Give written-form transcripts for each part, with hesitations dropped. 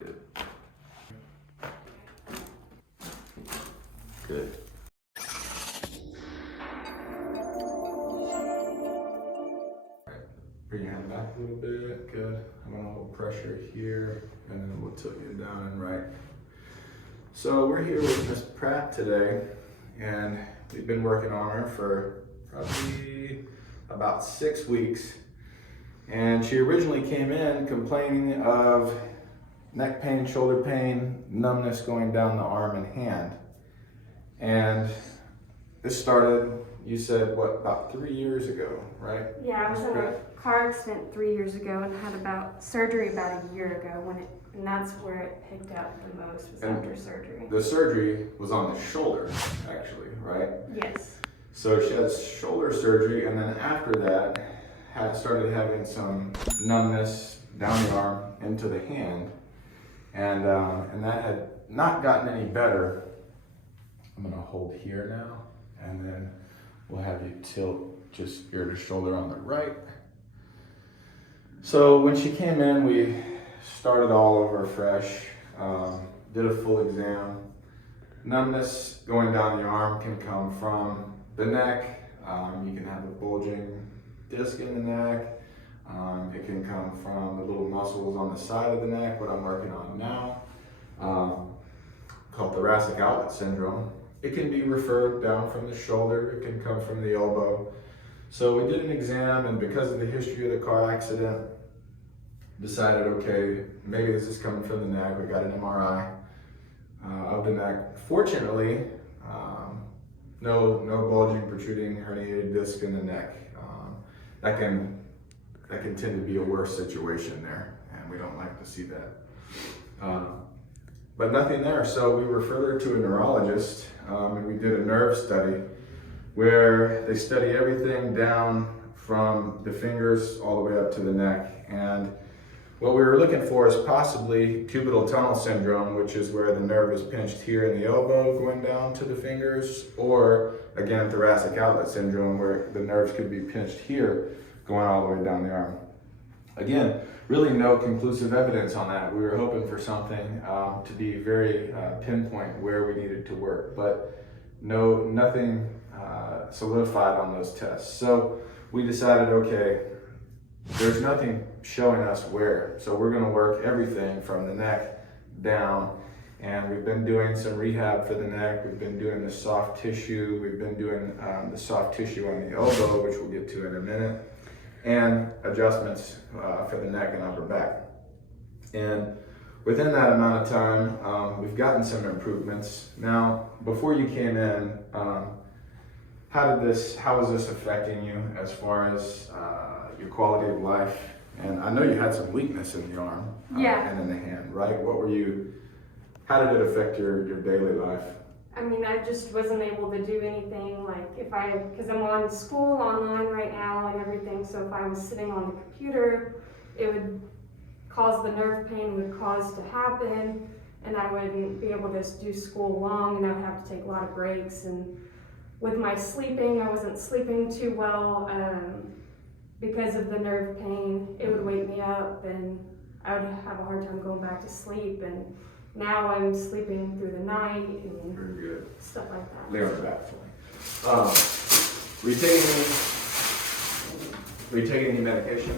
Good. Bring your hand back a little bit. Good. I'm gonna hold pressure here, and then we'll tilt you down and right. So we're here with Miss Pratt today, and we've been working on her for probably about 6 weeks. And she originally came in complaining of neck pain, shoulder pain, numbness going down the arm and hand. And this started, you said, what, about 3 years ago, right? Yeah, I was in a car accident 3 years ago and had surgery about a year ago and that's where it picked up the most, was after surgery. The surgery was on the shoulder, actually, right? Yes. So she had shoulder surgery, and then after that, started having some numbness down the arm into the hand, and that had not gotten any better. I'm gonna hold here now, and then we'll have you tilt just ear to shoulder on the right. So when she came in, we started all over fresh, did a full exam. Numbness going down the arm can come from the neck. You can have a bulging disc in the neck. It can come from the little muscles on the side of the neck, what I'm working on now, called thoracic outlet syndrome. It can be referred down from the shoulder. It can come from the elbow. So we did an exam, and because of the history of the car accident, decided, okay, maybe this is coming from the neck. We got an MRI of the neck. Fortunately, no bulging, protruding, herniated disc in the neck. That can tend to be a worse situation there, and we don't like to see that. But nothing there, so we referred her to a neurologist, and we did a nerve study where they study everything down from the fingers all the way up to the neck. And what we were looking for is possibly cubital tunnel syndrome, which is where the nerve is pinched here in the elbow going down to the fingers, or again, thoracic outlet syndrome, where the nerves could be pinched here going all the way down the arm. Again, really no conclusive evidence on that. We were hoping for something to be very pinpoint where we needed to work, but nothing solidified on those tests. So we decided, okay, there's nothing showing us where. So we're gonna work everything from the neck down. And we've been doing some rehab for the neck. We've been doing the soft tissue. We've been doing the soft tissue on the elbow, which we'll get to in a minute, and adjustments for the neck and upper back. And within that amount of time, we've gotten some improvements. Now, before you came in, how was this affecting you as far as your quality of life? And I know you had some weakness in the arm and in the hand, right? How did it affect your daily life? I mean, I just wasn't able to do anything, like because I'm on school online right now and everything, so if I was sitting on the computer, it would cause the nerve pain would cause to happen, and I wouldn't be able to do school long, and I would have to take a lot of breaks. And with my sleeping, I wasn't sleeping too well because of the nerve pain. It would wake me up, and I would have a hard time going back to sleep. And now I'm sleeping through the night and Very good. stuff like that. Lay on the back for me. Were you taking any medication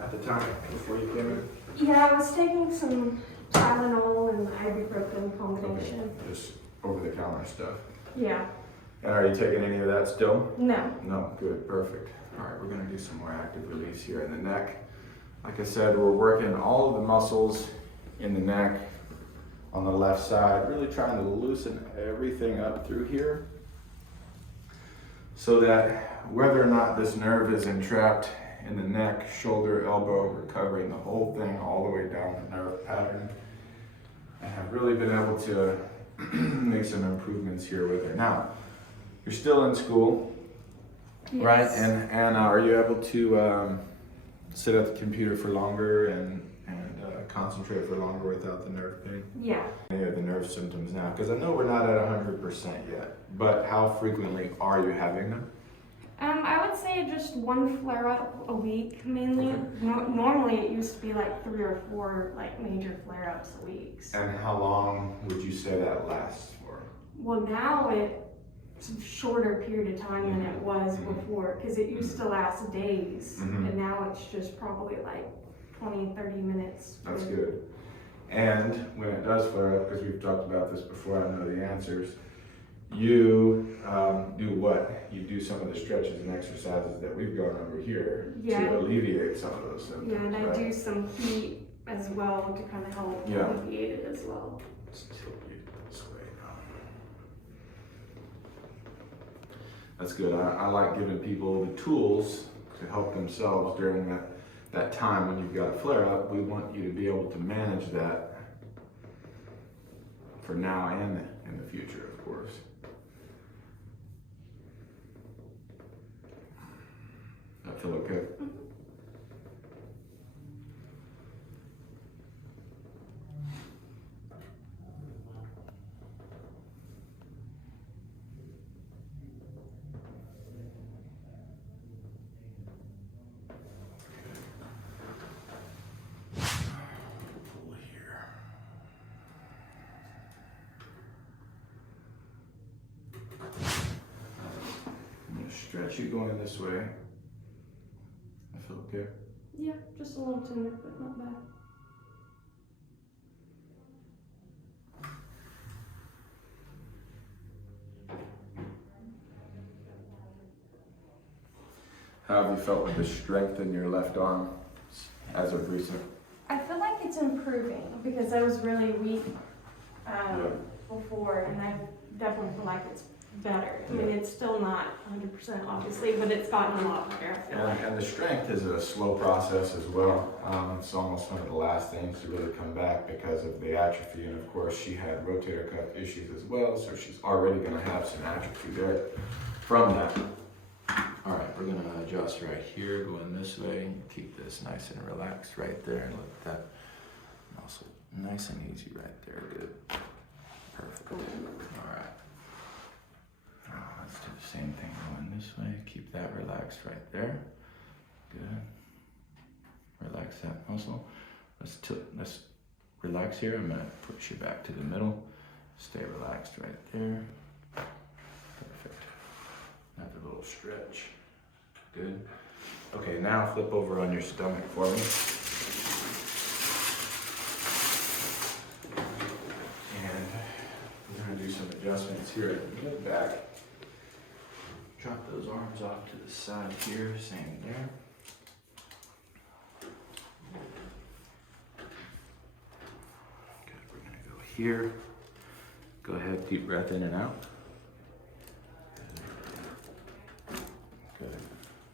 at the time before you came in? Yeah, I was taking some Tylenol and ibuprofen combination. Okay. Just over-the-counter stuff. Yeah. And are you taking any of that still? No. No, good, perfect. All right, we're gonna do some more active release here in the neck. Like I said, we're working all of the muscles in the neck on the left side, really trying to loosen everything up through here so that whether or not this nerve is entrapped in the neck, shoulder, elbow, we're covering the whole thing all the way down the nerve pattern, and have really been able to make some improvements here with her. Now, you're still in school, Yes. right? And are you able to sit at the computer for longer and concentrate for longer without the nerve pain? Yeah. Any of the nerve symptoms now? Because I know we're not at 100% yet, but how frequently are you having them? I would say just one flare-up a week, mainly. Okay. Normally it used to be like 3 or 4 like major flare-ups a week. And how long would you say that lasts for? Well, now it's a shorter period of time than it was before, because it used to last days, and now it's just probably like 20, 30 minutes. That's good. And when it does flare up, because we've talked about this before, I know the answers, you do what? You do some of the stretches and exercises that we've gone over here to alleviate some of those symptoms. Yeah, and I right? do some heat as well to kind of help alleviate it as well. Let's tilt you this way now. That's good. I like giving people the tools to help themselves during that time when you've got a flare up. We want you to be able to manage that for now and in the future, of course. That feel okay? Pull here. I'm going to stretch you going this way. I feel okay? Yeah, just a little tender, but not bad. How have you felt with the strength in your left arm as of recent? I feel like it's improving because I was really weak before, and I definitely feel like it's better. I mean, it's still not 100% obviously, but it's gotten a lot better, I feel like. And the strength is a slow process as well. It's almost one of the last things to really come back because of the atrophy. And of course, she had rotator cuff issues as well, so she's already going to have some atrophy there from that. All right, we're going to adjust right here, going this way. Keep this nice and relaxed right there, and let that muscle nice and easy right there. Good. Perfect. All right. Let's do the same thing going this way. Keep that relaxed right there. Good. Relax that muscle. Let's relax here. I'm gonna push you back to the middle. Stay relaxed right there. Perfect. Another little stretch. Good. Okay, now flip over on your stomach for me. And we're gonna do some adjustments here at the mid back. Drop those arms off to the side here, same there. Good, we're gonna go here. Go ahead, deep breath in and out. Good.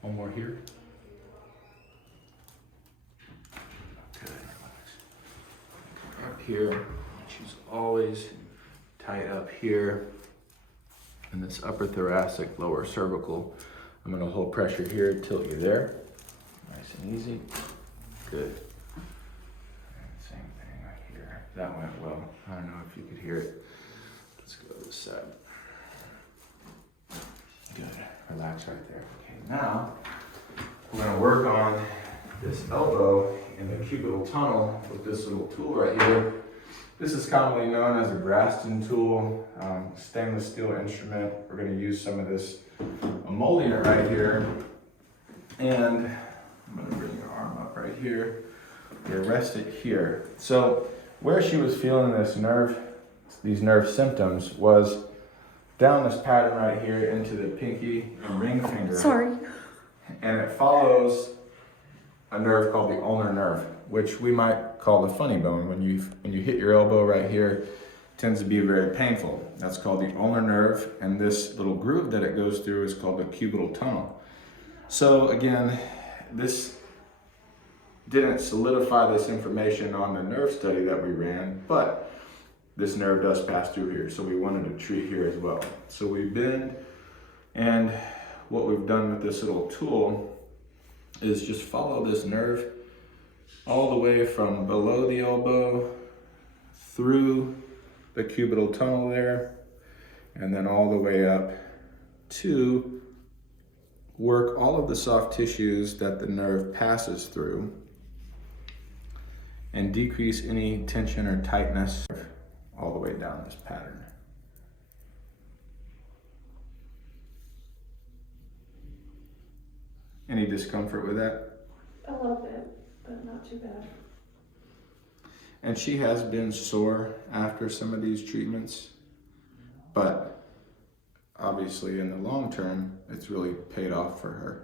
One more here. Good. Up here, she's always tight up here. And this upper thoracic, lower cervical. I'm gonna hold pressure here, tilt you there. Nice and easy. Good. And same thing right here. That went well. I don't know if you could hear it. Let's go to this side. Good. Relax right there. Okay, now we're gonna work on this elbow in the cubital tunnel with this little tool right here. This is commonly known as a Graston tool, stainless steel instrument. We're going to use some of this emollient right here. And I'm going to bring your arm up right here. You rest it here. So where she was feeling these nerve symptoms was down this pattern right here into the pinky and ring finger. Sorry. And it follows a nerve called the ulnar nerve, which we might call the funny bone. When you hit your elbow right here, it tends to be very painful. That's called the ulnar nerve, and this little groove that it goes through is called the cubital tunnel. So again, this didn't solidify this information on the nerve study that we ran, but this nerve does pass through here, so we wanted to treat here as well. So we bend, and what we've done with this little tool is just follow this nerve all the way from below the elbow through the cubital tunnel there, and then all the way up to work all of the soft tissues that the nerve passes through and decrease any tension or tightness all the way down this pattern. Any discomfort with that? A little bit, but not too bad. And she has been sore after some of these treatments, but obviously in the long term, it's really paid off for her.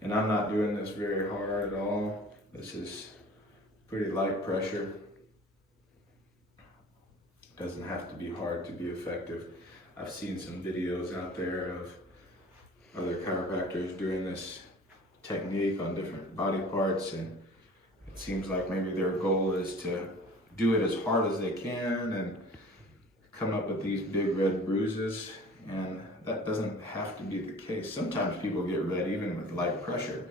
And I'm not doing this very hard at all. This is pretty light pressure. Doesn't have to be hard to be effective. I've seen some videos out there of other chiropractors doing this technique on different body parts, and it seems like maybe their goal is to do it as hard as they can and come up with these big red bruises, and that doesn't have to be the case. Sometimes people get red even with light pressure.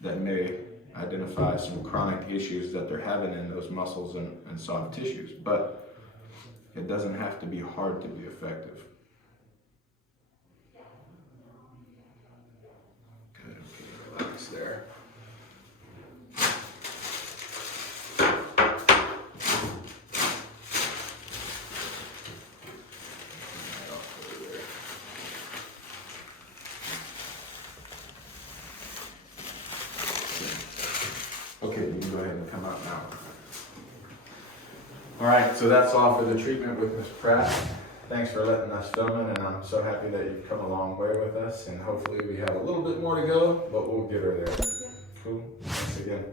That may identify some chronic issues that they're having in those muscles and soft tissues, but it doesn't have to be hard to be effective. Good, okay, relax there. Okay, you can go ahead and come out now. All right, so that's all for the treatment with Ms. Pratt. Thanks for letting us film it, and I'm so happy that you've come a long way with us, and hopefully we have a little bit more to go, but we'll get her there. Yeah. Cool, thanks again.